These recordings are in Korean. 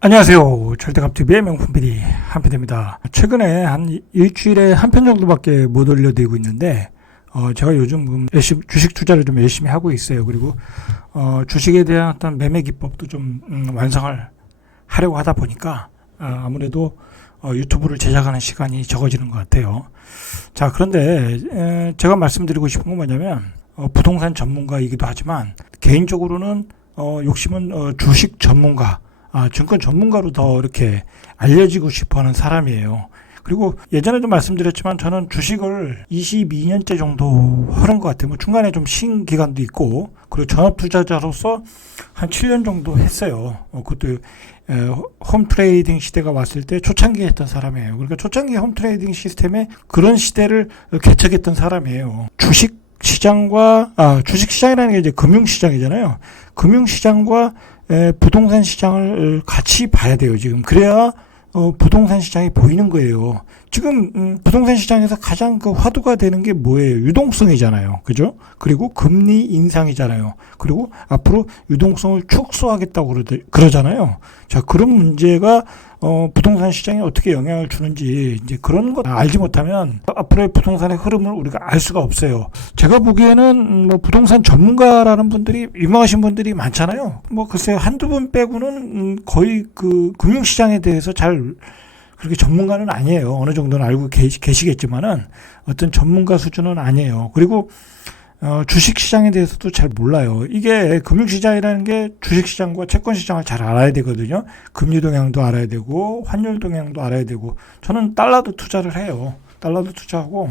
안녕하세요. 절대값TV의 명품 PD 한PD입니다. 최근에 한 일주일에 한 편 정도밖에 못 올려드리고 있는데 제가 요즘 열심히 주식 투자를 좀 열심히 하고 있어요. 그리고 주식에 대한 어떤 매매 기법도 좀 완성을 하려고 하다 보니까 아무래도 유튜브를 제작하는 시간이 적어지는 것 같아요. 자, 그런데 제가 말씀드리고 싶은 건 뭐냐면 부동산 전문가이기도 하지만 개인적으로는 욕심은 주식 전문가, 증권 전문가로 더 이렇게 알려지고 싶어 하는 사람이에요. 그리고 예전에도 말씀드렸지만 저는 주식을 22년째 정도 하는 것 같아요. 뭐 중간에 좀 쉰 기간도 있고, 그리고 전업 투자자로서 한 7년 정도 했어요. 그것도 홈 트레이딩 시대가 왔을 때 초창기에 했던 사람이에요. 그러니까 초창기 홈 트레이딩 시스템에 그런 시대를 개척했던 사람이에요. 주식 시장이라는 게 이제 금융 시장이잖아요. 금융 시장과 부동산 시장을 같이 봐야 돼요, 지금. 그래야 부동산 시장이 보이는 거예요. 지금 부동산 시장에서 가장 그 화두가 되는 게 뭐예요? 유동성이잖아요. 그죠? 그리고 금리 인상이잖아요. 그리고 앞으로 유동성을 축소하겠다고 그러잖아요. 자, 그런 문제가 부동산 시장에 어떻게 영향을 주는지 이제 그런 것 알지 못하면 앞으로의 부동산의 흐름을 우리가 알 수가 없어요. 제가 보기에는 뭐 부동산 전문가라는 분들이 유명하신 분들이 많잖아요. 뭐 글쎄요, 한두 분 빼고는 거의 그 금융시장에 대해서 잘 그렇게 전문가는 아니에요. 어느 정도는 알고 계시겠지만은 어떤 전문가 수준은 아니에요. 그리고 주식시장에 대해서도 잘 몰라요. 이게 금융시장이라는 게 주식시장과 채권시장을 잘 알아야 되거든요. 금리 동향도 알아야 되고 환율 동향도 알아야 되고. 저는 달러도 투자를 해요. 달러도 투자하고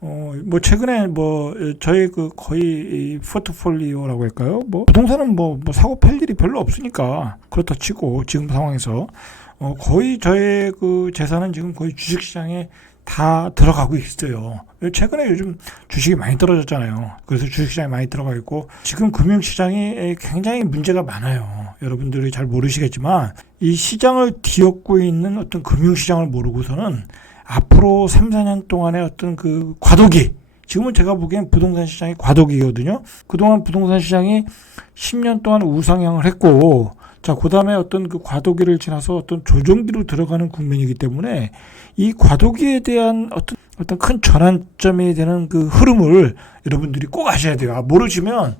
뭐 최근에 뭐 저희 그 거의 포트폴리오라고 할까요? 뭐 부동산은 뭐 사고 팔 일이 별로 없으니까 그렇다 치고 지금 상황에서 거의 저의 그 재산은 지금 거의 주식시장에 다 들어가고 있어요. 최근에 요즘 주식이 많이 떨어졌잖아요. 그래서 주식시장에 많이 들어가 있고, 지금 금융시장이 굉장히 문제가 많아요. 여러분들이 잘 모르시겠지만 이 시장을 뒤엎고 있는 어떤 금융시장을 모르고서는 앞으로 3, 4년 동안의 어떤 그 과도기, 지금은 제가 보기엔 부동산 시장이 과도기거든요. 그동안 부동산 시장이 10년 동안 우상향을 했고, 자, 그 다음에 어떤 그 과도기를 지나서 어떤 조정기로 들어가는 국면이기 때문에 이 과도기에 대한 어떤 큰 전환점이 되는 그 흐름을 여러분들이 꼭 아셔야 돼요. 모르시면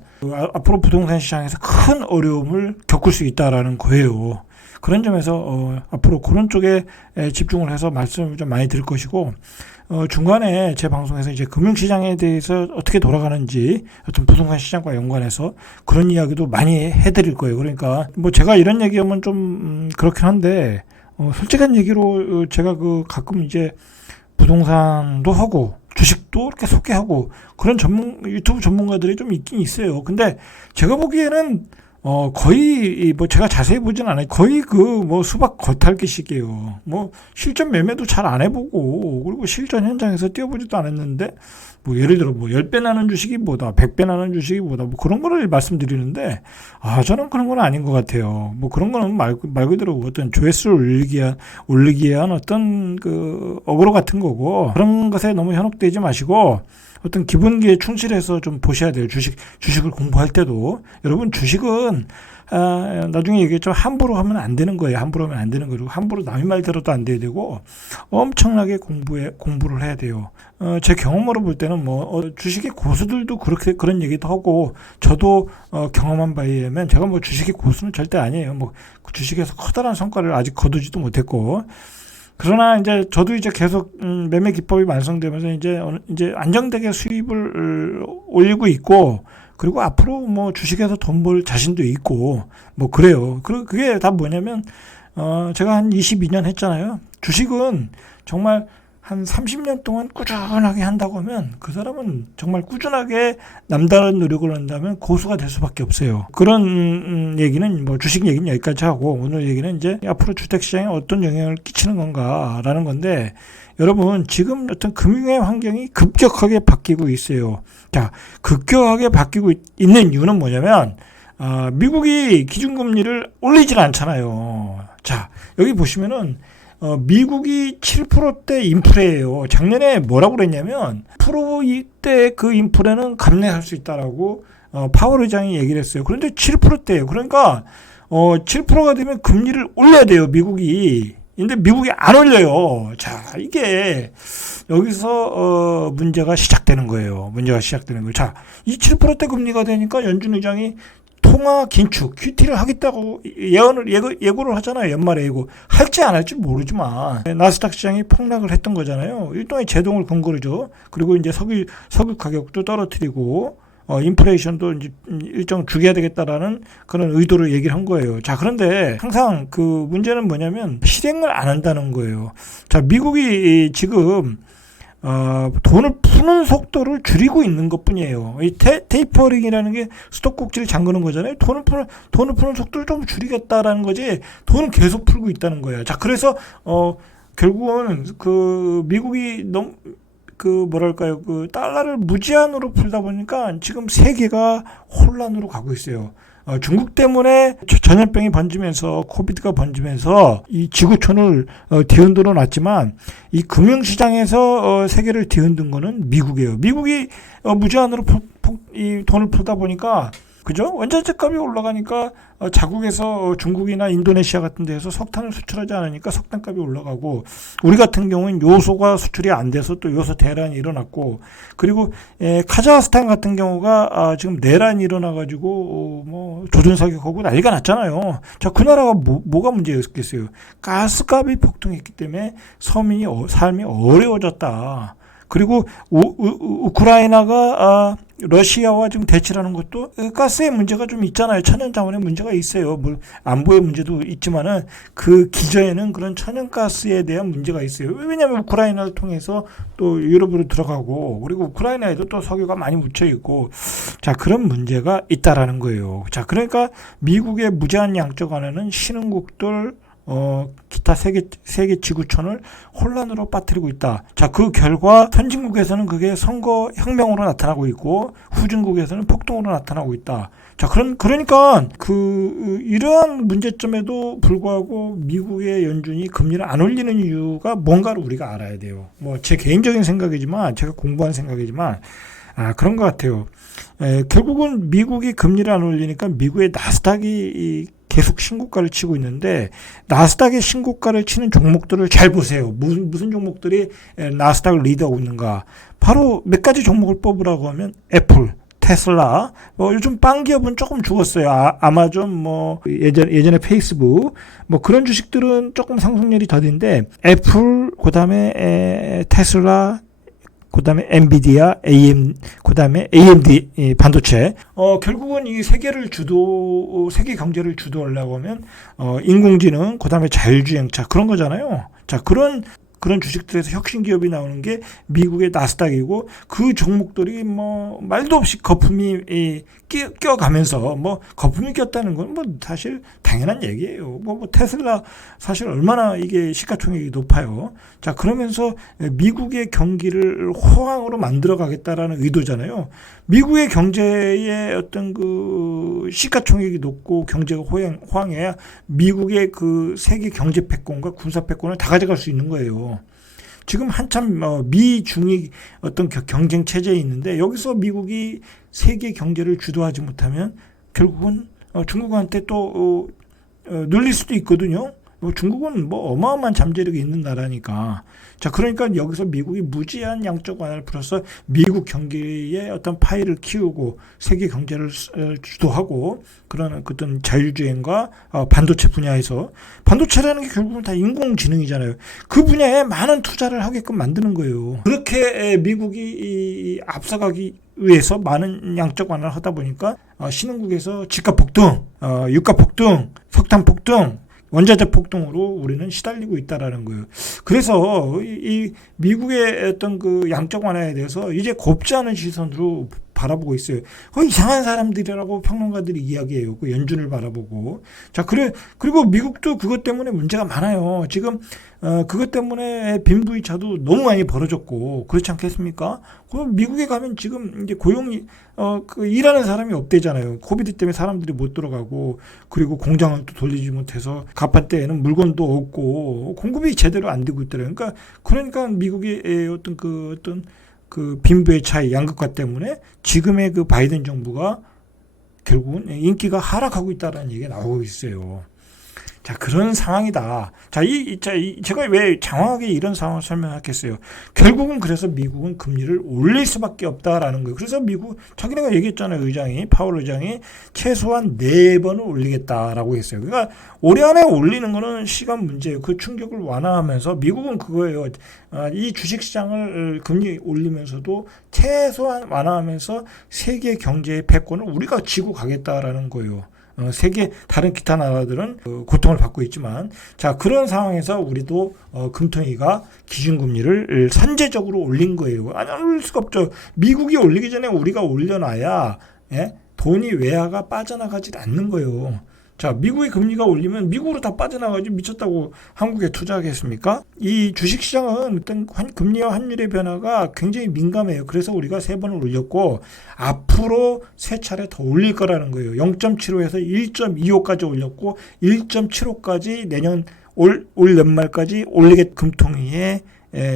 앞으로 부동산 시장에서 큰 어려움을 겪을 수 있다라는 거예요. 그런 점에서 앞으로 그런 쪽에 집중을 해서 말씀을 좀 많이 드릴 것이고, 중간에 제 방송에서 이제 금융시장에 대해서 어떻게 돌아가는지 어떤 부동산 시장과 연관해서 그런 이야기도 많이 해드릴 거예요. 그러니까 뭐 제가 이런 얘기하면 좀 그렇긴 한데 솔직한 얘기로 제가 그 가끔 이제 부동산도 하고 주식도 이렇게 소개하고 그런 유튜브 전문가들이 좀 있긴 있어요. 근데 제가 보기에는 거의, 뭐, 제가 자세히 보진 않아요. 거의 뭐, 수박 겉핥기식이에요. 뭐, 실전 매매도 잘 안 해보고, 그리고 실전 현장에서 뛰어보지도 않았는데, 뭐, 예를 들어, 뭐, 10배 나는 주식이 뭐다, 100배 나는 주식이 뭐다, 뭐, 그런 거를 말씀드리는데, 저는 그런 건 아닌 것 같아요. 뭐, 그런 거는 말 그대로 어떤 조회수를 올리기 위한 어떤 어그로 같은 거고, 그런 것에 너무 현혹되지 마시고, 어떤 기본기에 충실해서 좀 보셔야 돼요. 주식을 공부할 때도. 여러분, 주식은, 나중에 얘기했죠. 함부로 하면 안 되는 거예요. 함부로 하면 안 되는 거고, 함부로 남의 말 들어도 안 돼야 되고, 엄청나게 공부를 해야 돼요. 제 경험으로 볼 때는 주식의 고수들도 그런 얘기도 하고, 저도, 경험한 바에 의하면, 제가 뭐 주식의 고수는 절대 아니에요. 뭐, 주식에서 커다란 성과를 아직 거두지도 못했고, 그러나 이제 저도 이제 계속 매매 기법이 완성되면서 이제 안정되게 수입을 올리고 있고, 그리고 앞으로 뭐 주식에서 돈 벌 자신도 있고 뭐 그래요. 그게 다 뭐냐면 제가 한 22년 했잖아요. 주식은 정말 한 30년 동안 꾸준하게 한다고 하면 그 사람은 정말 꾸준하게 남다른 노력을 한다면 고수가 될 수밖에 없어요. 그런 얘기는 뭐 주식 얘기는 여기까지 하고, 오늘 얘기는 이제 앞으로 주택시장에 어떤 영향을 끼치는 건가라는 건데, 여러분, 지금 어떤 금융의 환경이 급격하게 바뀌고 있어요. 자, 급격하게 바뀌고 있는 이유는 뭐냐면 미국이 기준금리를 올리질 않잖아요. 자, 여기 보시면은 미국이 7%대 인플레예요. 작년에 뭐라고 그랬냐면 10%대 그 인플레는 감내할 수 있다라고 파월 의장이 얘기를 했어요. 그런데 7%대예요. 그러니까 7%가 되면 금리를 올려야 돼요, 미국이. 근데 미국이 안 올려요. 자, 이게 여기서 문제가 시작되는 거예요. 문제가 시작되는 거예요. 자, 이 7%대 금리가 되니까 연준 의장이 통화 긴축, QT를 하겠다고 예고를 하잖아요. 연말에 예고. 할지 안 할지 모르지만 나스닥 시장이 폭락을 했던 거잖아요. 일종의 제동을 건 거죠. 그리고 이제 석유 가격도 떨어뜨리고 인플레이션도 이제 일정 죽여야 되겠다라는 그런 의도를 얘기를 한 거예요. 자, 그런데 항상 그 문제는 뭐냐면 실행을 안 한다는 거예요. 자, 미국이 지금 돈을 푸는 속도를 줄이고 있는 것뿐이에요. 이 테이퍼링이라는 게 수도꼭지를 잠그는 거잖아요. 돈을 푸는 속도를 좀 줄이겠다라는 거지. 돈은 계속 풀고 있다는 거예요. 자, 그래서 결국은 그 미국이 너무 뭐랄까요, 달러를 무제한으로 풀다 보니까 지금 세계가 혼란으로 가고 있어요. 중국 때문에 전염병이 번지면서 코비드가 번지면서 이 지구촌을 뒤흔들어 놨지만 이 금융시장에서 세계를 뒤흔든 거는 미국이에요. 미국이 무제한으로 이 돈을 풀다 보니까 그죠? 원자재 값이 올라가니까 자국에서 중국이나 인도네시아 같은 데서 석탄을 수출하지 않으니까 석탄값이 올라가고, 우리 같은 경우는 요소가 수출이 안 돼서 또 요소 대란이 일어났고, 그리고 카자흐스탄 같은 경우가 지금 내란이 일어나가지고 뭐 조준사격하고 난리가 났잖아요. 자, 그 나라가 뭐가 문제였겠어요? 가스값이 폭등했기 때문에 서민이 삶이 어려워졌다. 그리고 우크라이나가 러시아와 지금 대치라는 것도 가스의 문제가 좀 있잖아요. 천연자원의 문제가 있어요. 뭐 안보의 문제도 있지만은 그 기저에는 그런 천연가스에 대한 문제가 있어요. 왜냐하면 우크라이나를 통해서 또 유럽으로 들어가고, 그리고 우크라이나에도 또 석유가 많이 묻혀 있고, 자, 그런 문제가 있다라는 거예요. 자, 그러니까 미국의 무제한 양적 완화는 신흥국들 기타 세계 지구촌을 혼란으로 빠뜨리고 있다. 자, 그 결과 선진국에서는 그게 선거 혁명으로 나타나고 있고, 후진국에서는 폭동으로 나타나고 있다. 자, 그러니까 이러한 문제점에도 불구하고 미국의 연준이 금리를 안 올리는 이유가 뭔가를 우리가 알아야 돼요. 뭐 제 개인적인 생각이지만, 제가 공부한 생각이지만, 그런 것 같아요. 결국은 미국이 금리를 안 올리니까 미국의 나스닥이 계속 신고가를 치고 있는데, 나스닥의 신고가를 치는 종목들을 잘 보세요. 무슨 종목들이 나스닥을 리드하고 있는가. 바로 몇 가지 종목을 뽑으라고 하면 애플, 테슬라, 요즘 빵 기업은 조금 죽었어요. 아마존, 예전에 페이스북, 그런 주식들은 조금 상승률이 더딘데, 애플, 그 다음에 테슬라, 그 다음에 엔비디아, 그 다음에 AMD 반도체. 결국은 이 세계 경제를 주도하려고 하면, 인공지능, 그 다음에 자율주행차, 그런 거잖아요. 자, 그런 주식들에서 혁신 기업이 나오는 게 미국의 나스닥이고, 그 종목들이 말도 없이 거품이 껴가면서, 거품이 꼈다는 건 사실 당연한 얘기예요. 테슬라 사실 얼마나 이게 시가총액이 높아요. 자, 그러면서 미국의 경기를 호황으로 만들어 가겠다라는 의도잖아요. 미국의 경제의 어떤 시가총액이 높고 경제가 호황해야 미국의 세계 경제 패권과 군사 패권을 다 가져갈 수 있는 거예요. 지금 한참 미중이 어떤 경쟁 체제에 있는데, 여기서 미국이 세계 경제를 주도하지 못하면 결국은 중국한테 또 눌릴 수도 있거든요. 중국은 어마어마한 잠재력이 있는 나라니까. 자, 그러니까 여기서 미국이 무제한 양적 완화를 풀어서 미국 경기의 어떤 파이를 키우고 세계 경제를 주도하고, 그런 어떤 자율주행과 반도체 분야에서, 반도체라는 게 결국은 다 인공지능이잖아요. 그 분야에 많은 투자를 하게끔 만드는 거예요. 그렇게 미국이 앞서가기 위해서 많은 양적 완화를 하다 보니까 신흥국에서 집값 폭등, 유가 폭등, 석탄 폭등, 원자재 폭등으로 우리는 시달리고 있다라는 거예요. 그래서 이 미국의 어떤 양적 완화에 대해서 이제 곱지 않은 시선으로 바라보고 있어요. 이상한 사람들이라고 평론가들이 이야기해요. 연준을 바라보고. 자, 그리고 미국도 그것 때문에 문제가 많아요. 지금 그것 때문에 빈부의차도 너무 많이 벌어졌고, 그렇지 않겠습니까? 그럼 미국에 가면 지금 이제 고용이 일하는 사람이 없대잖아요. 코비드 때문에 사람들이 못 들어가고, 그리고 공장을 또 돌리지 못해서 가판대에는 물건도 없고 공급이 제대로 안 되고 있더라고요. 그러니까 미국의 어떤 빈부의 차이, 양극화 때문에 지금의 바이든 정부가 결국은 인기가 하락하고 있다는 얘기가 나오고 있어요. 자, 그런 상황이다. 자, 제가 왜 장황하게 이런 상황을 설명하겠어요. 결국은 그래서 미국은 금리를 올릴 수밖에 없다라는 거예요. 그래서 자기네가 얘기했잖아요. 파월 의장이 최소한 4번을 올리겠다라고 했어요. 그러니까 올해 안에 올리는 거는 시간 문제예요. 그 충격을 완화하면서 미국은 그거예요. 이 주식시장을 금리 올리면서도 최소한 완화하면서 세계 경제의 패권을 우리가 지고 가겠다라는 거예요. 세계 다른 기타 나라들은 고통을 받고 있지만, 자, 그런 상황에서 우리도 금통위가 기준금리를 선제적으로 올린 거예요. 안 올릴 수가 없죠. 미국이 올리기 전에 우리가 올려놔야 돈이 외화가 빠져나가지 않는 거예요. 자, 미국의 금리가 올리면 미국으로 다 빠져나가지 미쳤다고 한국에 투자하겠습니까? 이 주식시장은 일단 금리와 환율의 변화가 굉장히 민감해요. 그래서 우리가 3번을 올렸고 앞으로 3차례 더 올릴 거라는 거예요. 0.75에서 1.25까지 올렸고 1.75까지 내년 올 연말까지 올리게 금통위에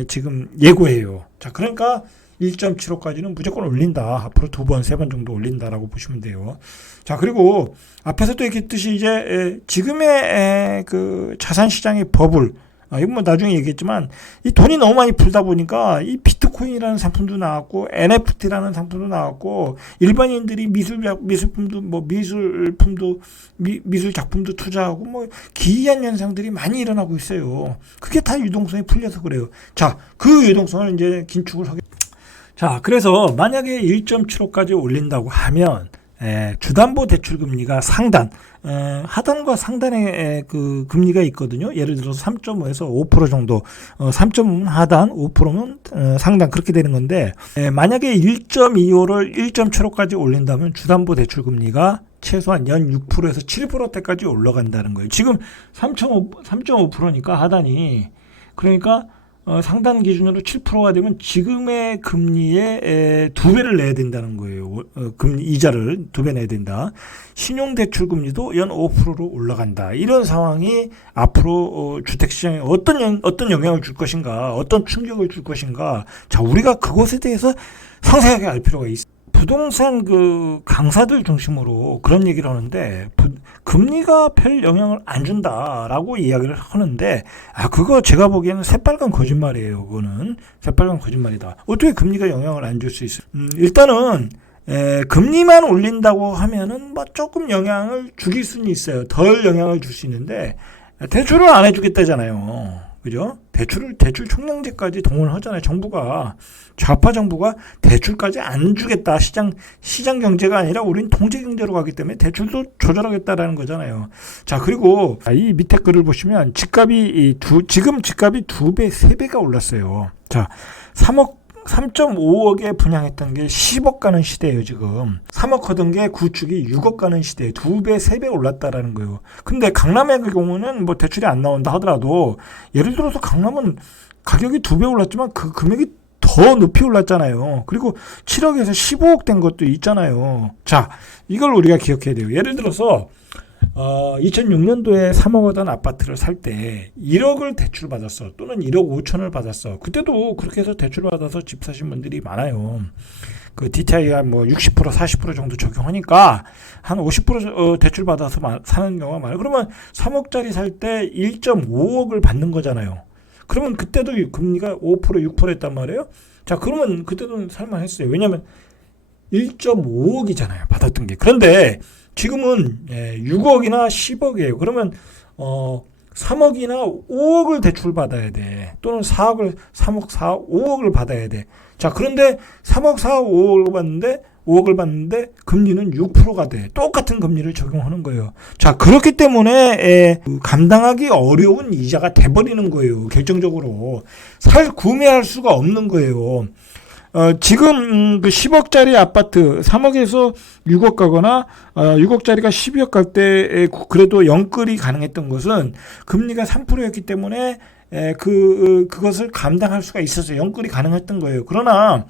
지금 예고해요. 자, 그러니까 1.75까지는 무조건 올린다. 앞으로 2번, 3번 정도 올린다라고 보시면 돼요. 자, 그리고 앞에서도 얘기했듯이 이제 지금의 그 자산 시장의 버블, 이건 뭐 나중에 얘기했지만 이 돈이 너무 많이 풀다 보니까 이 비트코인이라는 상품도 나왔고 NFT라는 상품도 나왔고 일반인들이 미술 작품도 투자하고 뭐 기이한 현상들이 많이 일어나고 있어요. 그게 다 유동성이 풀려서 그래요. 자, 그 유동성을 이제 긴축을 하게. 자, 그래서 만약에 1.75까지 올린다고 하면 주담보 대출 금리가 상단, 하단과 상단의 그 금리가 있거든요. 예를 들어서 3.5에서 5% 정도, 3.5는 하단, 5%는 상단, 그렇게 되는 건데, 만약에 1.25를 1.75까지 올린다면 주담보 대출 금리가 최소한 연 6%에서 7%대까지 올라간다는 거예요. 지금 3.5%니까 하단이, 그러니까 상단 기준으로 7%가 되면 지금의 금리의 2배를 내야 된다는 거예요. 금리 이자를 2배 내야 된다. 신용대출 금리도 연 5%로 올라간다. 이런 상황이 앞으로 주택시장에 어떤 영향을 줄 것인가, 어떤 충격을 줄 것인가. 자, 우리가 그것에 대해서 상세하게 알 필요가 있습니다. 부동산 그 강사들 중심으로 그런 얘기를 하는데 금리가 별 영향을 안 준다라고 이야기를 하는데 그거 제가 보기에는 새빨간 거짓말이에요. 그거는 새빨간 거짓말이다. 어떻게 금리가 영향을 안 줄 수 있어요? 일단은 금리만 올린다고 하면은 뭐 조금 영향을 주길 수는 있어요. 덜 영향을 줄 수 있는데 대출을 안 해주겠다잖아요. 그죠? 대출 총량제까지 동원하잖아요. 정부가, 좌파 정부가 대출까지 안 주겠다. 시장 경제가 아니라 우린 통제 경제로 가기 때문에 대출도 조절하겠다라는 거잖아요. 자, 그리고 이 밑에 글을 보시면 지금 집값이 2배, 3배가 올랐어요. 자, 3.5억에 분양했던 게 10억 가는 시대예요, 지금. 3억 하던 게 구축이 6억 가는 시대예요. 2배, 3배 올랐다라는 거예요. 근데 강남의 경우는 뭐 대출이 안 나온다 하더라도 예를 들어서 강남은 가격이 2배 올랐지만 그 금액이 더 높이 올랐잖아요. 그리고 7억에서 15억 된 것도 있잖아요. 자, 이걸 우리가 기억해야 돼요. 예를 들어서 2006년도에 3억 하던 아파트를 살 때 1억을 대출 받았어. 또는 1억 5천을 받았어. 그때도 그렇게 해서 대출을 받아서 집 사신 분들이 많아요. 그 DTI가 뭐 60%, 40% 정도 적용하니까 한 50% 대출 받아서 사는 경우가 많아요. 그러면 3억짜리 살 때 1.5억을 받는 거잖아요. 그러면 그때도 금리가 5%, 6% 했단 말이에요. 자, 그러면 그때도 살만했어요. 왜냐하면 1.5억이잖아요. 받았던 게. 그런데 지금은 6억이나 10억이에요. 그러면 3억이나 5억을 대출 받아야 돼. 또는 3억, 4억, 5억을 받아야 돼. 자, 그런데 3억, 4억, 5억을 받는데 금리는 6%가 돼. 똑같은 금리를 적용하는 거예요. 자, 그렇기 때문에 감당하기 어려운 이자가 돼버리는 거예요. 결정적으로. 구매할 수가 없는 거예요. 지금 그 10억짜리 아파트 3억에서 6억 가거나 6억짜리가 12억 갈 때 그래도 영끌이 가능했던 것은 금리가 3%였기 때문에 그것을 감당할 수가 있었어요. 영끌이 가능했던 거예요. 그러나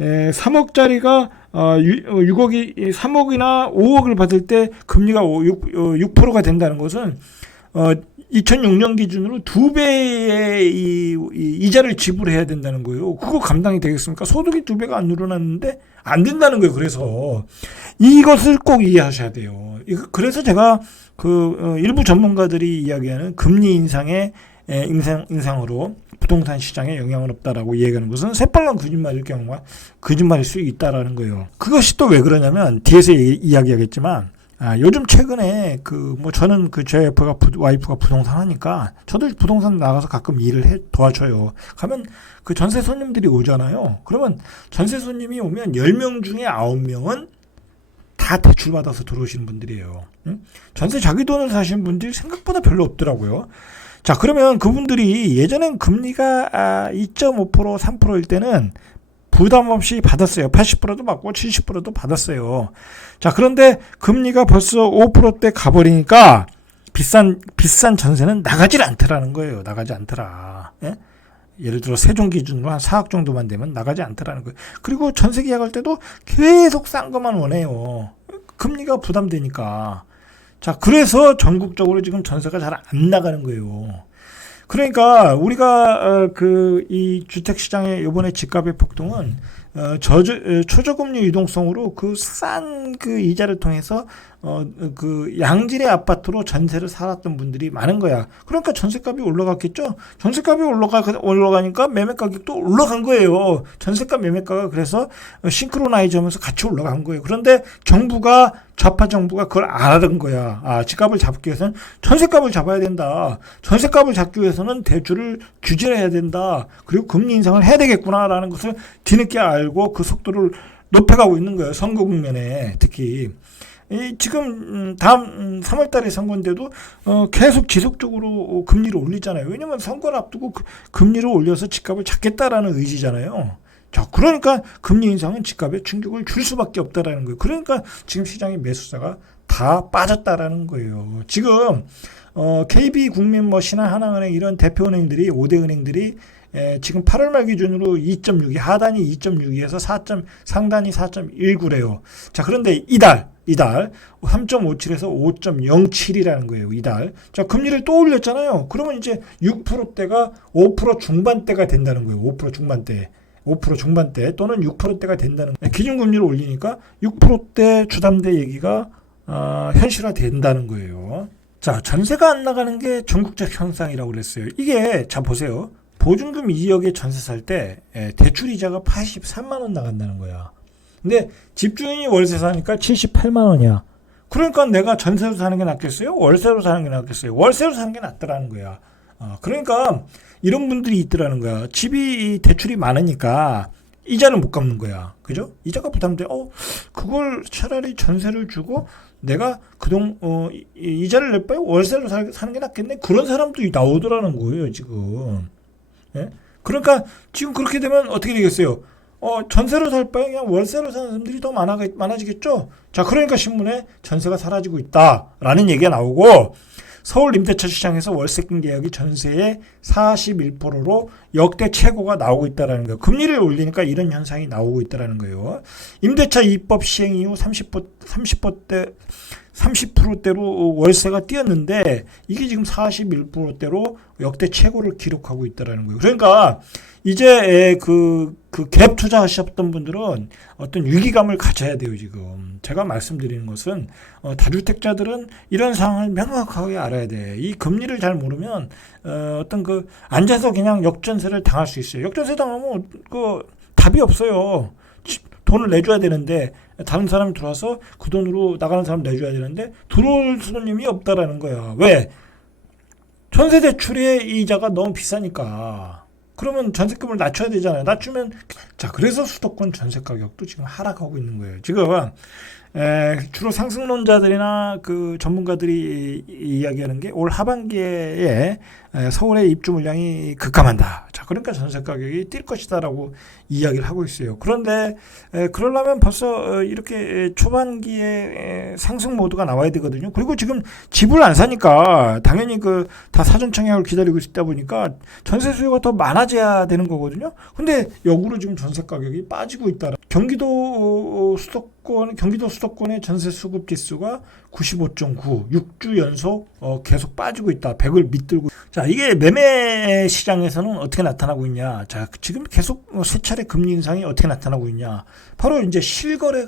3억짜리가 3억이나 5억을 받을 때 금리가 6%가 된다는 것은 2006년 기준으로 2배의 이자를 지불해야 된다는 거예요. 그거 감당이 되겠습니까? 소득이 2배가 안 늘어났는데 안 된다는 거예요. 그래서 이것을 꼭 이해하셔야 돼요. 그래서 제가 일부 전문가들이 이야기하는 금리 인상으로 부동산 시장에 영향은 없다라고 이야기하는 것은 새빨간 거짓말일 수 있다라는 거예요. 그것이 또 왜 그러냐면 뒤에서 이야기하겠지만 요즘 최근에 저는 제 와이프가 부동산 하니까 저도 부동산 나가서 가끔 일을 도와줘요. 가면 전세 손님들이 오잖아요. 그러면 전세 손님이 오면 10명 중에 9명은 다 대출 받아서 들어오시는 분들이에요. 전세 자기 돈을 사시는 분들이 생각보다 별로 없더라고요. 자, 그러면 그분들이 예전엔 금리가 2.5%, 3%일 때는 부담 없이 받았어요. 80%도 받고 70%도 받았어요. 자, 그런데 금리가 벌써 5%대 가버리니까 비싼 전세는 나가질 않더라는 거예요. 나가지 않더라. 예? 예를 들어 세종 기준으로 한 4억 정도만 되면 나가지 않더라는 거예요. 그리고 전세 계약할 때도 계속 싼 것만 원해요. 금리가 부담되니까. 자, 그래서 전국적으로 지금 전세가 잘 안 나가는 거예요. 그러니까 우리가 이 주택 시장의 이번에 집값의 폭등은 초저금리 유동성으로 싼 이자를 통해서 양질의 아파트로 전세를 살았던 분들이 많은 거야. 그러니까 전세값이 올라갔겠죠. 전세값이 올라가니까 매매 가격도 올라간 거예요. 전세값 매매가가 그래서 싱크로나이즈하면서 같이 올라간 거예요. 그런데 좌파 정부가 그걸 알아든 거야. 집값을 잡기 위해서는 전세값을 잡아야 된다. 전세값을 잡기 위해서는 대출을 규제를 해야 된다. 그리고 금리 인상을 해야 되겠구나라는 것을 뒤늦게 알고 그 속도를 높여가고 있는 거예요. 선거 국면에 특히. 지금 다음 3월달에 선거인데도 계속 지속적으로 금리를 올리잖아요. 왜냐하면 선거를 앞두고 금리를 올려서 집값을 잡겠다라는 의지잖아요. 자, 그러니까 금리 인상은 집값에 충격을 줄 수밖에 없다라는 거예요. 그러니까 지금 시장의 매수자가 다 빠졌다라는 거예요. 지금 KB, 국민, 신한, 하나은행 이런 대표은행들이 5대 은행들이 지금 8월 말 기준으로 2.62, 하단이 2.62에서 상단이 4.19래요. 자, 그런데 이달 3.57에서 5.07이라는 거예요. 이달. 자, 금리를 또 올렸잖아요. 그러면 이제 6%대가 5% 중반대가 된다는 거예요. 5% 중반대 또는 6%대가 된다는 거예요. 기준금리를 올리니까 6%대 주담대 얘기가 현실화 된다는 거예요. 자, 전세가 안 나가는 게 전국적 현상이라고 그랬어요. 이게 자 보세요. 보증금 2억에 전세 살 때 대출 이자가 83만 원 나간다는 거야. 근데 집주인이 월세 사니까 78만 원이야. 그러니까 내가 전세로 사는 게 낫겠어요? 월세로 사는 게 낫겠어요? 월세로 사는 게 낫더라는 거야. 그러니까 이런 분들이 있더라는 거야. 집이 대출이 많으니까 이자를 못 갚는 거야. 그죠? 이자가 부담돼. 그걸 차라리 전세를 주고 내가 이자를 낼 바에 월세로 사는 게 낫겠네. 그런 사람도 나오더라는 거예요, 지금. 예? 그러니까 지금 그렇게 되면 어떻게 되겠어요? 전세로 살 바에 그냥 월세로 사는 사람들이 더 많아지겠죠? 자, 그러니까 신문에 전세가 사라지고 있다라는 얘기가 나오고, 서울 임대차 시장에서 월세금 계약이 전세의 41%로 역대 최고가 나오고 있다는 거예요. 금리를 올리니까 이런 현상이 나오고 있다는 거예요. 임대차 입법 시행 이후 30%대로 월세가 뛰었는데 이게 지금 41%대로 역대 최고를 기록하고 있다는 거예요. 그러니까 이제 갭 투자하셨던 분들은 어떤 위기감을 가져야 돼요. 지금 제가 말씀드리는 것은 다주택자들은 이런 상황을 명확하게 알아야 돼. 이 금리를 잘 모르면 앉아서 그냥 역전세를 당할 수 있어요. 역전세 당하면 답이 없어요. 돈을 내줘야 되는데 다른 사람이 들어와서 그 돈으로 나가는 사람 내줘야 되는데 들어올 손님이 없다라는 거야. 왜? 전세 대출의 이자가 너무 비싸니까. 그러면 전세금을 낮춰야 되잖아요. 낮추면 그래서 수도권 전세 가격도 지금 하락하고 있는 거예요. 지금 주로 상승론자들이나 전문가들이 이야기하는 게 올 하반기에 서울의 입주 물량이 급감한다. 자, 그러니까 전세 가격이 뛸 것이다라고 이야기를 하고 있어요. 그런데 그러려면 벌써 이렇게 초반기에 상승 모드가 나와야 되거든요. 그리고 지금 집을 안 사니까 당연히 다 사전 청약을 기다리고 있다 보니까 전세 수요가 더 많아져야 되는 거거든요. 근데 역으로 지금 전세 가격이 빠지고 있다. 경기도 수도권 경기도 수도권의 전세 수급 지수가 95.9, 6주 연속 계속 빠지고 있다. 100을 밑들고. 자, 이게 매매 시장에서는 어떻게 나타나고 있냐? 자, 지금 계속 세 차례 금리 인상이 어떻게 나타나고 있냐? 바로 이제 실거래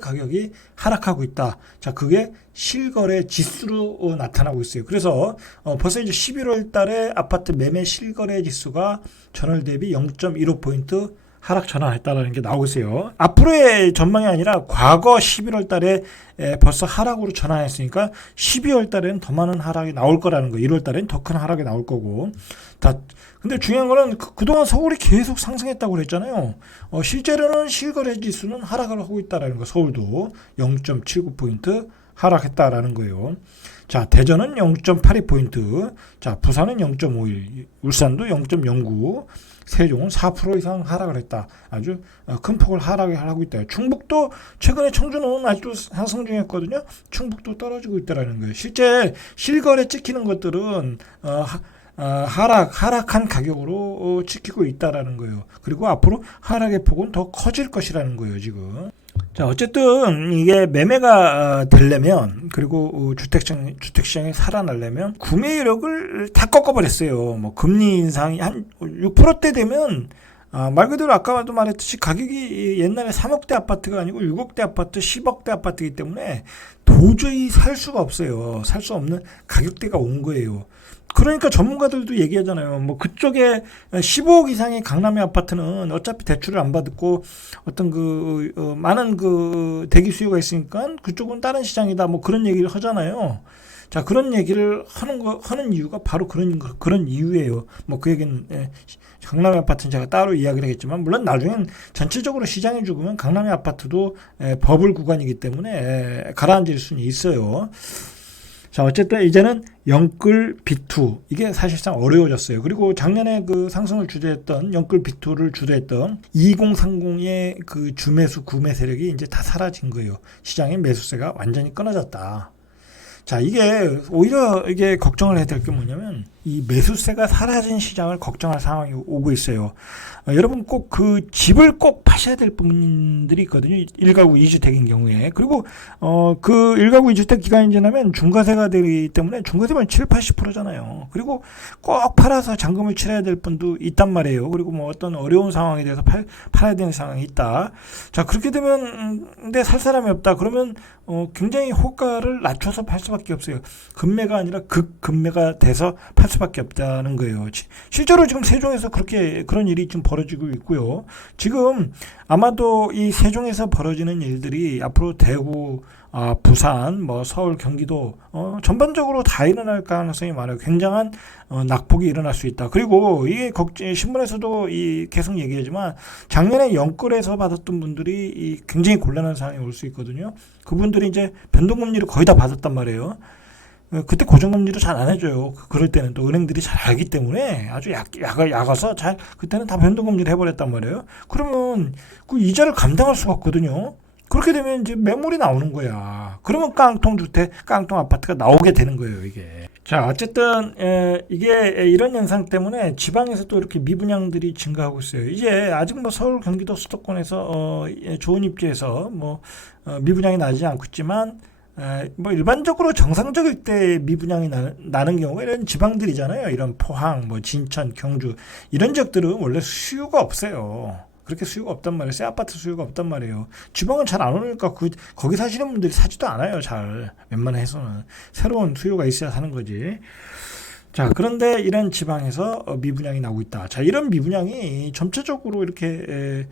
가격이 하락하고 있다. 자, 그게 실거래 지수로 나타나고 있어요. 그래서 벌써 이제 11월 달에 아파트 매매 실거래 지수가 전월 대비 0.15포인트 하락 전환했다라는 게 나오고 있어요. 앞으로의 전망이 아니라 과거 11월 달에 벌써 하락으로 전환했으니까 12월 달에는 더 많은 하락이 나올 거라는 거. 1월 달에는 더 큰 하락이 나올 거고. 근데 중요한 거는 그동안 서울이 계속 상승했다고 그랬잖아요. 실제로는 실거래 지수는 하락을 하고 있다라는 거. 서울도 0.79포인트 하락했다라는 거예요. 자, 대전은 0.82포인트. 자, 부산은 0.51, 울산도 0.09, 세종은 4% 이상 하락을 했다. 아주 큰 폭을 하락을 하고 있다. 충북도 최근에 청주는 아직도 상승 중이었거든요. 충북도 떨어지고 있다라는 거예요. 실제 실거래 찍히는 것들은 하락한 가격으로 찍히고 있다라는 거예요. 그리고 앞으로 하락의 폭은 더 커질 것이라는 거예요, 지금. 자, 어쨌든 이게 매매가 되려면, 그리고 주택시장이 살아나려면 구매력을 다 꺾어버렸어요. 뭐 금리 인상이 한 6%대 되면 말 그대로 아까도 말했듯이 가격이 옛날에 3억대 아파트가 아니고 6억대 아파트, 10억대 아파트이기 때문에 도저히 살 수가 없어요. 살 수 없는 가격대가 온 거예요. 그러니까 전문가들도 얘기하잖아요. 뭐 그쪽에 15억 이상의 강남의 아파트는 어차피 대출을 안 받고 어떤 많은 대기 수요가 있으니까 그쪽은 다른 시장이다. 뭐 그런 얘기를 하잖아요. 자, 그런 얘기를 하는 이유가 바로 그런 이유예요. 뭐 그 얘기는 강남의 아파트는 제가 따로 이야기를 하겠지만, 물론 나중엔 전체적으로 시장이 죽으면 강남의 아파트도 버블 구간이기 때문에 가라앉을 수는 있어요. 자, 어쨌든 이제는 영끌 B2 이게 사실상 어려워졌어요. 그리고 작년에 그 상승을 주도했던 영끌 B2를 주도했던 2030의 그 주매수 구매 세력이 이제 다 사라진 거예요. 시장의 매수세가 완전히 끊어졌다. 자, 오히려 이게 걱정을 해야 될 게 뭐냐면 이 매수세가 사라진 시장을 걱정할 상황이 오고 있어요. 여러분 꼭 그 집을 꼭 파셔야 될 분들이 있거든요. 1가구 2주택인 경우에. 그리고 그 1가구 2주택 기간이 지나면 중과세가 되기 때문에 중과세만 7, 80%잖아요. 그리고 꼭 팔아서 잔금을 치러야 될 분도 있단 말이에요. 그리고 뭐 어떤 어려운 상황에 대해서 팔아야 되는 상황이 있다. 자, 그렇게 되면 근데 살 사람이 없다. 그러면 굉장히 호가를 낮춰서 팔 수밖에 없어요. 급매가 아니라 급급매가 돼서 팔 수밖에 없다는 거예요. 실제로 지금 세종에서 그런 일이 좀 벌어지고 있고요. 지금 아마도 이 세종에서 벌어지는 일들이 앞으로 대구, 부산, 뭐 서울, 경기도 전반적으로 다 일어날 가능성이 많아요. 굉장한 낙폭이 일어날 수 있다. 그리고 이게 신문에서도 계속 얘기하지만 작년에 영끌에서 받았던 분들이 굉장히 곤란한 상황이 올 수 있거든요. 그분들이 이제 변동금리를 거의 다 받았단 말이에요. 그때 고정금리도 잘 안 해줘요. 그럴 때는 또 은행들이 잘 알기 때문에 아주 약아서 그때는 다 변동금리를 해버렸단 말이에요. 그러면 그 이자를 감당할 수가 없거든요. 그렇게 되면 이제 매물이 나오는 거야. 그러면 깡통 아파트가 나오게 되는 거예요, 이게. 자, 어쨌든 이게 이런 현상 때문에 지방에서 또 이렇게 미분양들이 증가하고 있어요. 이제 아직 뭐 서울, 경기도, 수도권에서 좋은 입지에서 뭐 미분양이 나지 않고 있지만 뭐 일반적으로 정상적일 때 미분양이 나는 경우가 이런 지방들이잖아요. 이런 포항, 뭐 진천, 경주 이런 지역들은 원래 수요가 없어요. 그렇게 수요가 없단 말이에요. 새 아파트 수요가 없단 말이에요. 지방은 잘 안 오니까 거기 사시는 분들이 사지도 않아요. 잘 웬만해서는 새로운 수요가 있어야 사는 거지. 자, 그런데 이런 지방에서 미분양이 나오고 있다. 자, 이런 미분양이 전체적으로 이렇게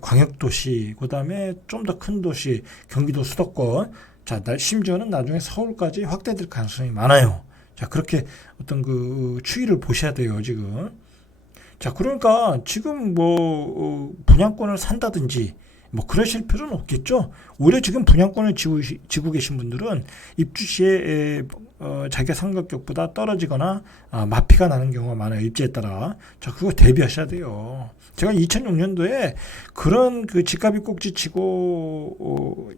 광역도시, 그다음에 좀 더 큰 도시, 경기도 수도권, 자, 심지어는 나중에 서울까지 확대될 가능성이 많아요. 자, 그렇게 어떤 그 추이를 보셔야 돼요, 지금. 자, 그러니까 지금 뭐 분양권을 산다든지 뭐 그러실 필요는 없겠죠. 오히려 지금 분양권을 지고 계신 분들은 입주 시에 자기가 산 가격보다 떨어지거나 마피가 나는 경우가 많아요. 입지에 따라. 자, 그거 대비하셔야 돼요. 제가 2006년도에 그런 그 집값이 꼭지치고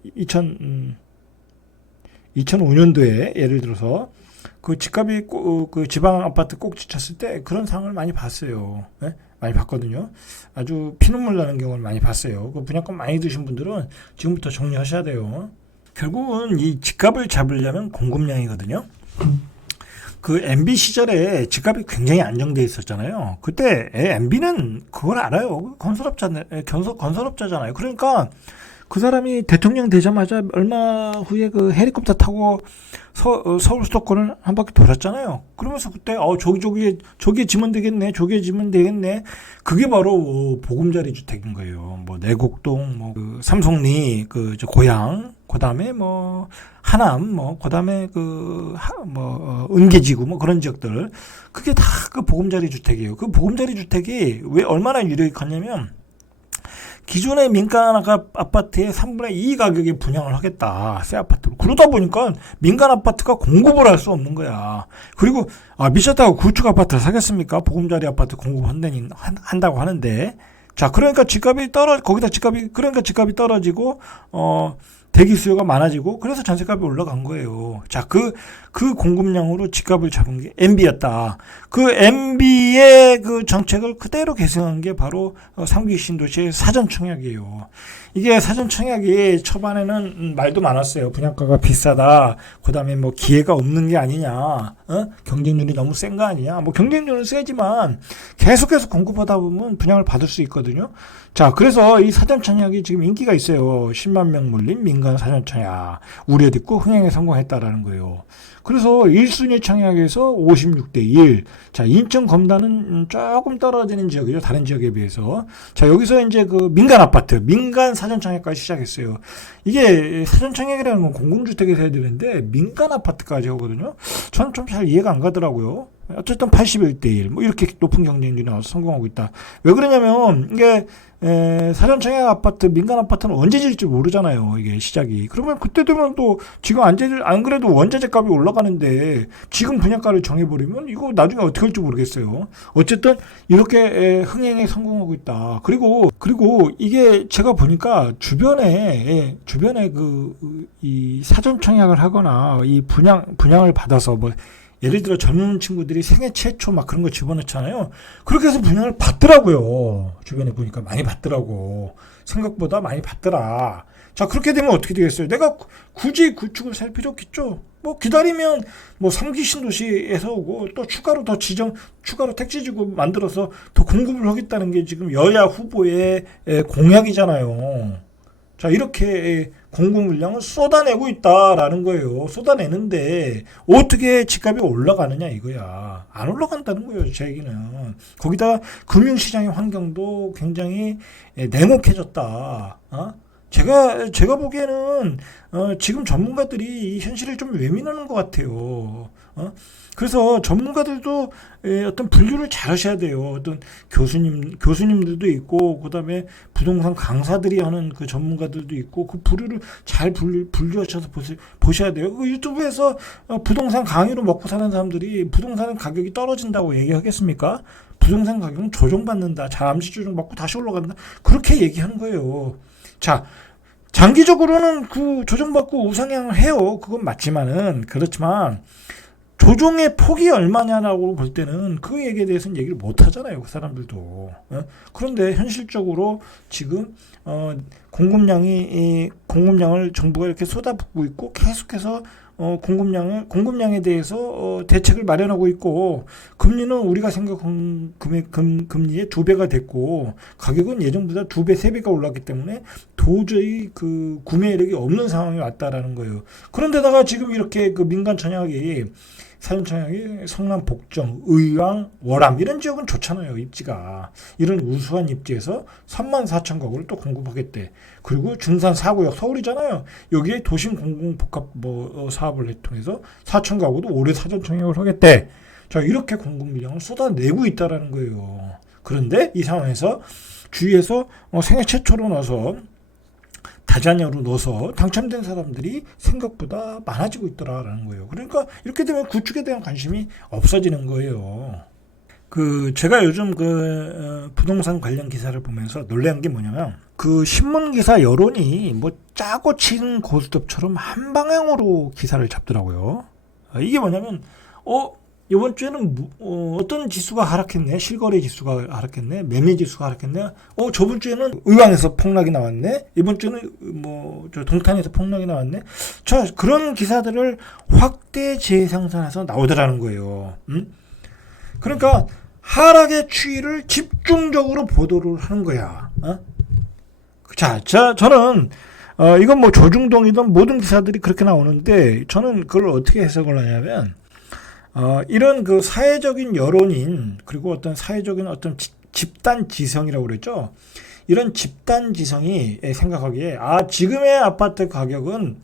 2005년도에 예를 들어서 그 집값이 그 지방 아파트 꼭지 쳤을 때 그런 상황을 많이 봤어요. 네? 많이 봤거든요. 아주 피눈물 나는 경우를 많이 봤어요. 그 분양권 많이 드신 분들은 지금부터 정리하셔야 돼요. 결국은 이 집값을 잡으려면 공급량이거든요. 그 MB 시절에 집값이 굉장히 안정돼 있었잖아요. 그때 MB는 그걸 알아요. 건설업자잖아요. 그러니까 그 사람이 대통령 되자마자 얼마 후에 그 헬리콥터 타고 서울 수도권을 한 바퀴 돌았잖아요. 그러면서 그때 저기에 지면 되겠네, 저기에 지면 되겠네. 그게 바로 보금자리 주택인 거예요. 뭐 내곡동, 뭐 그 삼성리 그 고향, 그다음에 뭐 하남, 뭐 그다음에 은계지구 뭐 그런 지역들, 그게 다 그 보금자리 주택이에요. 그 보금자리 주택이 왜 얼마나 유력하냐면, 기존의 민간 아파트의 3분의 2 가격에 분양을 하겠다. 새 아파트로. 그러다 보니까 민간 아파트가 공급을 할 수 없는 거야. 그리고 미쳤다고 구축 아파트를 사겠습니까? 보금자리 아파트 한다고 하는데. 자, 그러니까 집값이 떨어지고 대기 수요가 많아지고, 그래서 전세값이 올라간 거예요. 자, 그 공급량으로 집값을 잡은 게 MB였다. 그 MB의 그 정책을 그대로 계승한 게 바로 3기 신도시의 사전청약이에요. 이게 사전청약이 초반에는 말도 많았어요. 분양가가 비싸다. 그 다음에 뭐 기회가 없는 게 아니냐. 경쟁률이 너무 센 거 아니냐. 뭐 경쟁률은 세지만 계속해서 공급하다 보면 분양을 받을 수 있거든요. 자, 그래서 이 사전청약이 지금 인기가 있어요. 10만 명 몰린 민간 사전청약. 우려듣고 흥행에 성공했다라는 거예요. 그래서 1순위 청약에서 56대 1. 자, 인천 검단은 조금 떨어지는 지역이죠. 다른 지역에 비해서. 자, 여기서 이제 그 민간 아파트, 민간 사전청약까지 시작했어요. 이게 사전청약이라는 건 공공주택에서 해야 되는데 민간 아파트까지 하거든요. 저는 좀 잘 이해가 안 가더라고요. 어쨌든 81대 1. 뭐 이렇게 높은 경쟁률이 나와서 성공하고 있다. 왜 그러냐면 이게 사전청약 아파트, 민간 아파트는 언제 질지 모르잖아요. 이게 시작이. 그러면 그때 되면 또 지금 안 그래도 원자재 값이 올라가는데 지금 분양가를 정해버리면 이거 나중에 어떻게 할지 모르겠어요. 어쨌든 이렇게 흥행에 성공하고 있다. 그리고 이게 제가 보니까 주변에 이 사전청약을 하거나 이 분양을 받아서 뭐 예를 들어 젊은 친구들이 생애 최초 막 그런 거 집어넣잖아요. 그렇게 해서 분양을 받더라고요. 주변에 보니까 많이 받더라고. 생각보다 많이 받더라. 자, 그렇게 되면 어떻게 되겠어요? 내가 굳이 구축을 살 필요 없겠죠. 뭐 기다리면 뭐 3기 신도시에서 오고 또 추가로 택지지구 만들어서 더 공급을 하겠다는 게 지금 여야 후보의 공약이잖아요. 자, 이렇게 공급 물량을 쏟아내고 있다라는 거예요. 쏟아내는데 어떻게 집값이 올라가느냐 이거야. 안 올라간다는 거예요, 제 얘기는. 거기다 금융시장의 환경도 굉장히 냉혹해졌다. 제가 보기에는 지금 전문가들이 이 현실을 좀 외면하는 것 같아요. 그래서 전문가들도 어떤 분류를 잘 하셔야 돼요. 어떤 교수님들도 있고, 그 다음에 부동산 강사들이 하는 그 전문가들도 있고, 그 부류를 잘 분류하셔서 보셔야 돼요. 그 유튜브에서 부동산 강의로 먹고 사는 사람들이 부동산 가격이 떨어진다고 얘기하겠습니까? 부동산 가격은 조정받는다. 잠시 조정받고 다시 올라간다. 그렇게 얘기하는 거예요. 자, 장기적으로는 그 조정받고 우상향을 해요. 그건 그렇지만 조정의 폭이 얼마냐라고 볼 때는 그 얘기에 대해서는 얘기를 못 하잖아요. 그 사람들도. 그런데 현실적으로 지금 공급량을 정부가 이렇게 쏟아붓고 있고, 계속해서 공급량에 대해서 대책을 마련하고 있고, 금리는 우리가 생각한 금리의 2배가 됐고, 가격은 예전보다 2배, 3배가 올랐기 때문에 도저히 그 구매력이 없는 상황이 왔다라는 거예요. 그런데다가 지금 이렇게 그 민간 사전청약이 성남, 복정, 의왕, 월암 이런 지역은 좋잖아요. 입지가. 이런 우수한 입지에서 34,000가구를 또 공급하겠대. 그리고 중산 4구역 서울이잖아요. 여기에 도심 공공복합 사업을 통해서 4,000가구도 올해 사전청약을 하겠대. 자, 이렇게 공급 물량을 쏟아내고 있다라는 거예요. 그런데 이 상황에서 주위에서 생애 최초로 넣어서 다자녀로 넣어서 당첨된 사람들이 생각보다 많아지고 있더라라는 거예요. 그러니까 이렇게 되면 구축에 대한 관심이 없어지는 거예요. 제가 요즘 부동산 관련 기사를 보면서 놀란 게 뭐냐면, 그 신문 기사 여론이 뭐 짜고 친 고스톱처럼 한 방향으로 기사를 잡더라고요. 이게 뭐냐면 이번 주에는 어떤 지수가 하락했네. 실거래 지수가 하락했네. 매매 지수가 하락했네. 저번 주에는 의왕에서 폭락이 나왔네. 이번 주는 저 동탄에서 폭락이 나왔네. 자, 그런 기사들을 확대 재생산해서 나오더라는 거예요. 그러니까 하락의 추이를 집중적으로 보도를 하는 거야. 자, 저는 이건 뭐 조중동이든 모든 기사들이 그렇게 나오는데 저는 그걸 어떻게 해석을 하냐면 이런 그 사회적인 여론인 그리고 어떤 사회적인 어떤 집단 지성이라고 그랬죠. 이런 집단 지성이 생각하기에 지금의 아파트 가격은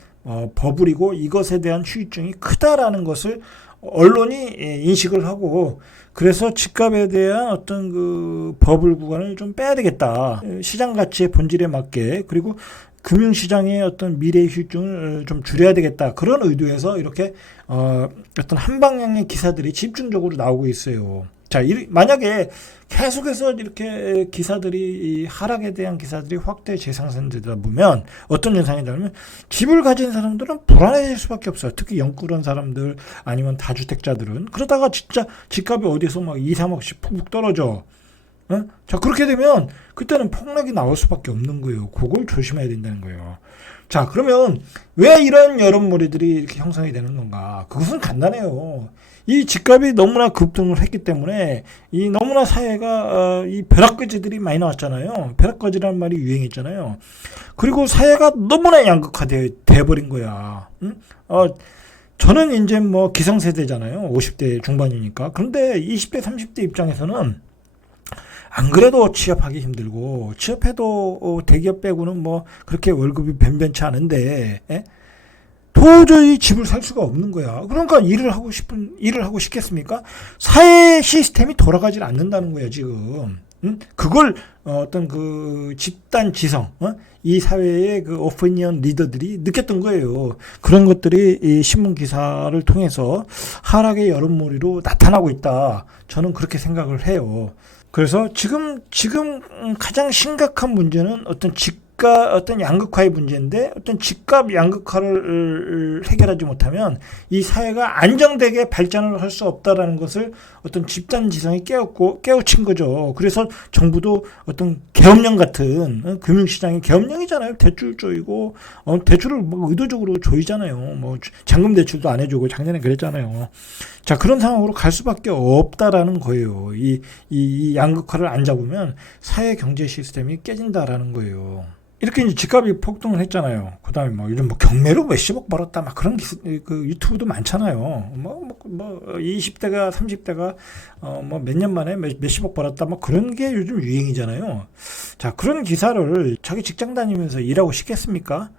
버블이고 이것에 대한 후유증이 크다라는 것을 언론이 인식을 하고 그래서 집값에 대한 어떤 그 버블 구간을 좀 빼야 되겠다. 시장 가치의 본질에 맞게 그리고 금융시장의 어떤 미래 후유증을 좀 줄여야 되겠다. 그런 의도에서 이렇게 어떤 한 방향의 기사들이 집중적으로 나오고 있어요. 자, 만약에 계속해서 이렇게 기사들이 하락에 대한 기사들이 확대 재생산되다 보면 어떤 현상이냐면 집을 가진 사람들은 불안해질 수밖에 없어요. 특히 영끌한 사람들 아니면 다주택자들은 그러다가 진짜 집값이 어디서 막 2, 3억씩 푹푹 떨어져. 자, 그렇게 되면 그때는 폭락이 나올 수밖에 없는 거예요. 그걸 조심해야 된다는 거예요. 자, 그러면 왜 이런 여론몰이들이 이렇게 형성이 되는 건가? 그것은 간단해요. 이 집값이 너무나 급등을 했기 때문에 이 너무나 사회가 이 벼락거지들이 많이 나왔잖아요. 벼락거지라는 말이 유행했잖아요. 그리고 사회가 너무나 양극화되어 버린 거야. 저는 이제 뭐 기성세대잖아요. 50대 중반이니까. 그런데 20대, 30대 입장에서는 안 그래도 취업하기 힘들고 취업해도 대기업 빼고는 뭐 그렇게 월급이 변변치 않은데 도저히 집을 살 수가 없는 거야. 그러니까 일을 하고 싶겠습니까? 사회 시스템이 돌아가질 않는다는 거야 지금. 그걸 어떤 그 집단 지성, 이 사회의 그 오피니언 리더들이 느꼈던 거예요. 그런 것들이 이 신문 기사를 통해서 하락의 여론몰이로 나타나고 있다. 저는 그렇게 생각을 해요. 그래서 지금 가장 심각한 문제는 어떤 양극화의 문제인데 어떤 집값 양극화를 해결하지 못하면 이 사회가 안정되게 발전을 할 수 없다라는 것을 어떤 집단 지성이 깨우친 거죠. 그래서 정부도 어떤 계엄령 같은 금융시장이 계엄령이잖아요. 대출 조이고 대출을 뭐 의도적으로 조이잖아요. 뭐 잔금 대출도 안 해주고 작년에 그랬잖아요. 자, 그런 상황으로 갈 수밖에 없다라는 거예요. 이 양극화를 안 잡으면 사회 경제 시스템이 깨진다라는 거예요. 이렇게 이제 집값이 폭등을 했잖아요. 그 다음에 뭐 요즘 뭐 경매로 몇십억 벌었다 막 그런 그 유튜브도 많잖아요. 20대가 30대가 뭐 몇 년 만에 몇십억 벌었다 뭐 그런 게 요즘 유행이잖아요. 자, 그런 기사를 자기 직장 다니면서 일하고 싶겠습니까?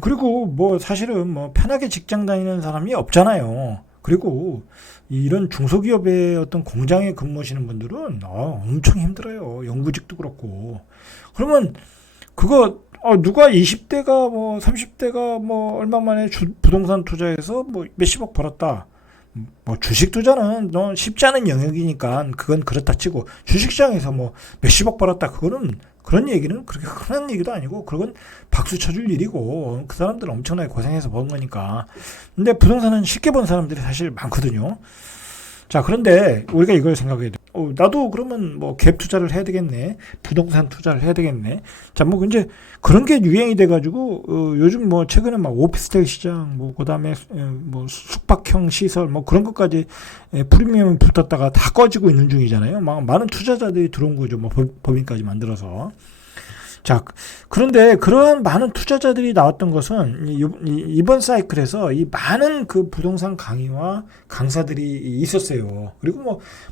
그리고 뭐 사실은 뭐 편하게 직장 다니는 사람이 없잖아요. 그리고 이런 중소기업의 어떤 공장에 근무하시는 분들은 엄청 힘들어요. 연구직도 그렇고. 그러면 그거 누가 20대가 뭐 30대가 뭐 얼마 만에 부동산 투자해서 뭐 몇십억 벌었다. 뭐 주식 투자는 쉽지 않은 영역이니까 그건 그렇다 치고 주식시장에서 뭐 몇십억 벌었다. 그런 얘기는 그렇게 흔한 얘기도 아니고 그건 박수 쳐줄 일이고 그 사람들은 엄청나게 고생해서 번 거니까. 근데 부동산은 쉽게 번 사람들이 사실 많거든요. 자, 그런데 우리가 이걸 생각해야 돼. 나도 그러면 뭐 갭 투자를 해야 되겠네. 부동산 투자를 해야 되겠네. 자, 뭐 이제 그런 게 유행이 돼가지고 요즘 뭐 최근에 막 오피스텔 시장, 뭐 그다음에 뭐 숙박형 시설, 뭐 그런 것까지 프리미엄 붙었다가 다 꺼지고 있는 중이잖아요. 막 많은 투자자들이 들어온 거죠. 뭐 법인까지 만들어서. 자, 그런데 그러한 많은 투자자들이 나왔던 것은 이번 사이클에서 이 많은 그 부동산 강의와 강사들이 있었어요. 그리고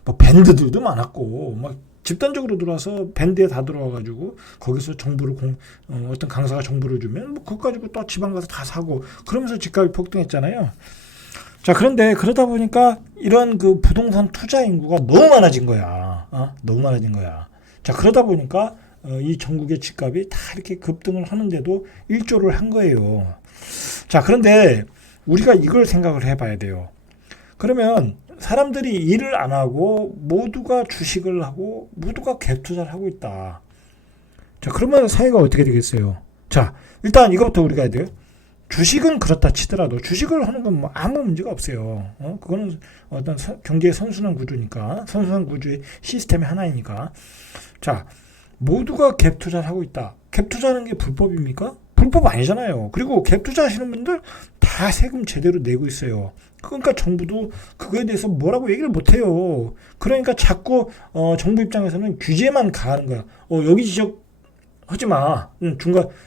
뭐 밴드들도 많았고, 막 집단적으로 들어와서 밴드에 다 들어와가지고 거기서 정보를 어떤 강사가 정보를 주면 뭐 그거 가지고 또 지방 가서 다 사고 그러면서 집값이 폭등했잖아요. 자, 그런데 그러다 보니까 이런 그 부동산 투자 인구가 너무 많아진 거야. 너무 많아진 거야. 자, 그러다 보니까 이 전국의 집값이 다 이렇게 급등을 하는데도 일조를 한 거예요. 자, 그런데 우리가 이걸 생각을 해봐야 돼요. 그러면 사람들이 일을 안 하고 모두가 주식을 하고 모두가 갭 투자를 하고 있다. 자, 그러면 사회가 어떻게 되겠어요? 자, 일단 이것부터 우리가 해야 돼요. 주식은 그렇다 치더라도 주식을 하는 건 뭐 아무 문제가 없어요. 그거는 어떤 경제의 선순환 구조니까, 선순환 구조의 시스템의 하나이니까. 자, 모두가 갭 투자를 하고 있다. 갭 투자하는 게 불법입니까? 불법 아니잖아요. 그리고 갭 투자하시는 분들 다 세금 제대로 내고 있어요. 그러니까 정부도 그거에 대해서 뭐라고 얘기를 못해요. 그러니까 자꾸 정부 입장에서는 규제만 가하는 거야. 여기 지적 하지 마.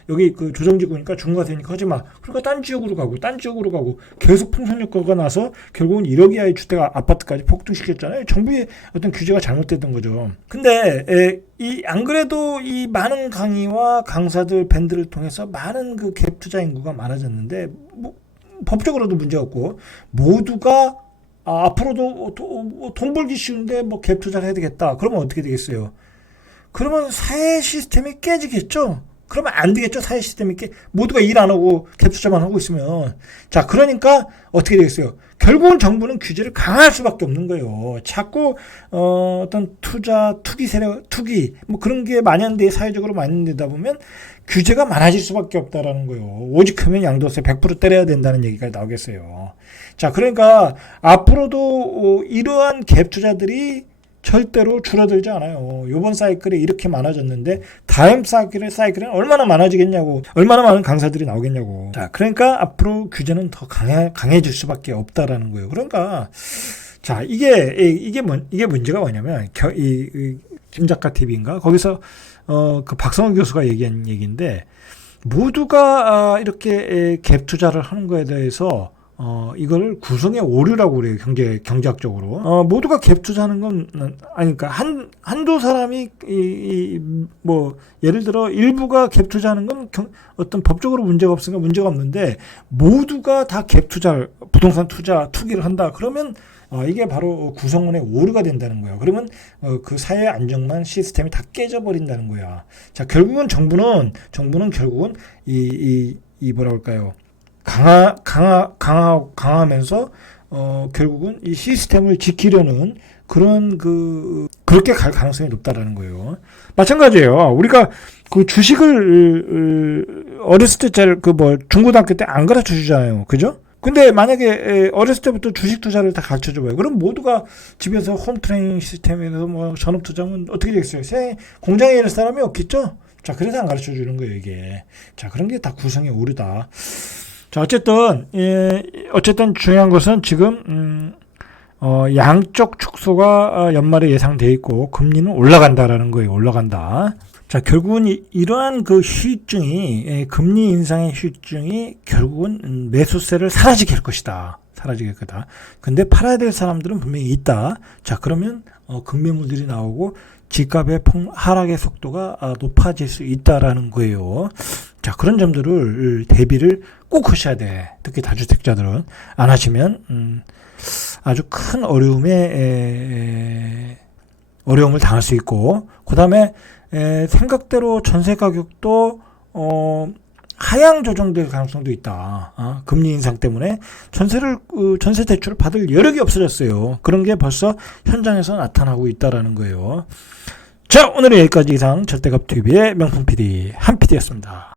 여기 그 조정지구니까 중과세니까 하지 마. 그러니까 딴 지역으로 가고 계속 풍선 효과가 나서 결국은 1억 이하의 주택 아파트까지 폭등시켰잖아요. 정부의 어떤 규제가 잘못됐던 거죠. 근데 안 그래도 이 많은 강의와 강사들 밴드를 통해서 많은 그 갭 투자 인구가 많아졌는데 뭐 법적으로도 문제 없고 모두가 앞으로도 돈 벌기 쉬운데 뭐 갭 투자를 해야 되겠다. 그러면 어떻게 되겠어요? 그러면 사회 시스템이 깨지겠죠? 그러면 안 되겠죠? 사회 시스템이 모두가 일 안 하고 갭 투자만 하고 있으면. 자, 그러니까 어떻게 되겠어요? 결국은 정부는 규제를 강화할 수밖에 없는 거예요. 자꾸 어떤 투기 세력, 뭐 그런 게 만연돼 사회적으로 만연되다 보면 규제가 많아질 수밖에 없다라는 거예요. 오직 하면 양도세 100% 때려야 된다는 얘기가 나오겠어요. 자, 그러니까 앞으로도 이러한 갭 투자들이 절대로 줄어들지 않아요. 이번 사이클에 이렇게 많아졌는데 다음 사이클은 얼마나 많아지겠냐고, 얼마나 많은 강사들이 나오겠냐고. 자, 그러니까 앞으로 규제는 더 강해질 수밖에 없다라는 거예요. 그러니까 자, 이게 문제가 뭐냐면 김작가 TV인가 거기서 그 박성원 교수가 얘기한 얘기인데, 모두가 이렇게 갭 투자를 하는 거에 대해서 이걸 구성의 오류라고 그래요. 경제학적으로. 모두가 갭 투자하는 건, 그러니까 한두 사람이, 뭐, 예를 들어, 일부가 갭 투자하는 건 어떤 법적으로 문제가 없으니까 문제가 없는데, 모두가 다 갭 투자를, 부동산 투기를 한다. 그러면, 이게 바로 구성원의 오류가 된다는 거예요. 그러면, 그 사회 안정만 시스템이 다 깨져버린다는 거야. 자, 결국은 정부는 결국은 뭐라 할까요? 강화하면서 결국은 이 시스템을 지키려는 그렇게 갈 가능성이 높다라는 거예요. 마찬가지예요. 우리가 그 주식을 어렸을 때 중고등학교 때 안 가르쳐 주잖아요. 그죠? 근데 만약에 어렸을 때부터 주식 투자를 다 가르쳐 줘봐요. 그럼 모두가 집에서 홈 트레이닝 시스템에서 뭐 전업 투자하면 어떻게 되겠어요? 공장에 일할 사람이 없겠죠? 자, 그래서 안 가르쳐 주는 거예요, 이게. 자, 그런 게 다 구성의 오류다. 자, 어쨌든 중요한 것은 지금 양쪽 축소가 연말에 예상돼 있고 금리는 올라간다라는 거예요. 올라간다. 자, 결국은 이러한 그 후유증이, 금리 인상의 후유증이 결국은 매수세를 사라지게 할 것이다. 사라지게 할 거다. 근데 팔아야 될 사람들은 분명히 있다. 자, 그러면 급매물들이 나오고 집값의 하락의 속도가 높아질 수 있다라는 거예요. 자, 그런 점들을 대비를 꼭 하셔야 돼. 특히 다주택자들은 안 하시면 아주 큰 어려움을 당할 수 있고, 그다음에 생각대로 전세 가격도 하향 조정될 가능성도 있다. 금리 인상 때문에 전세 대출을 받을 여력이 없어졌어요. 그런 게 벌써 현장에서 나타나고 있다라는 거예요. 자, 오늘은 여기까지 이상 절대값TV의 명품 PD 한 PD였습니다.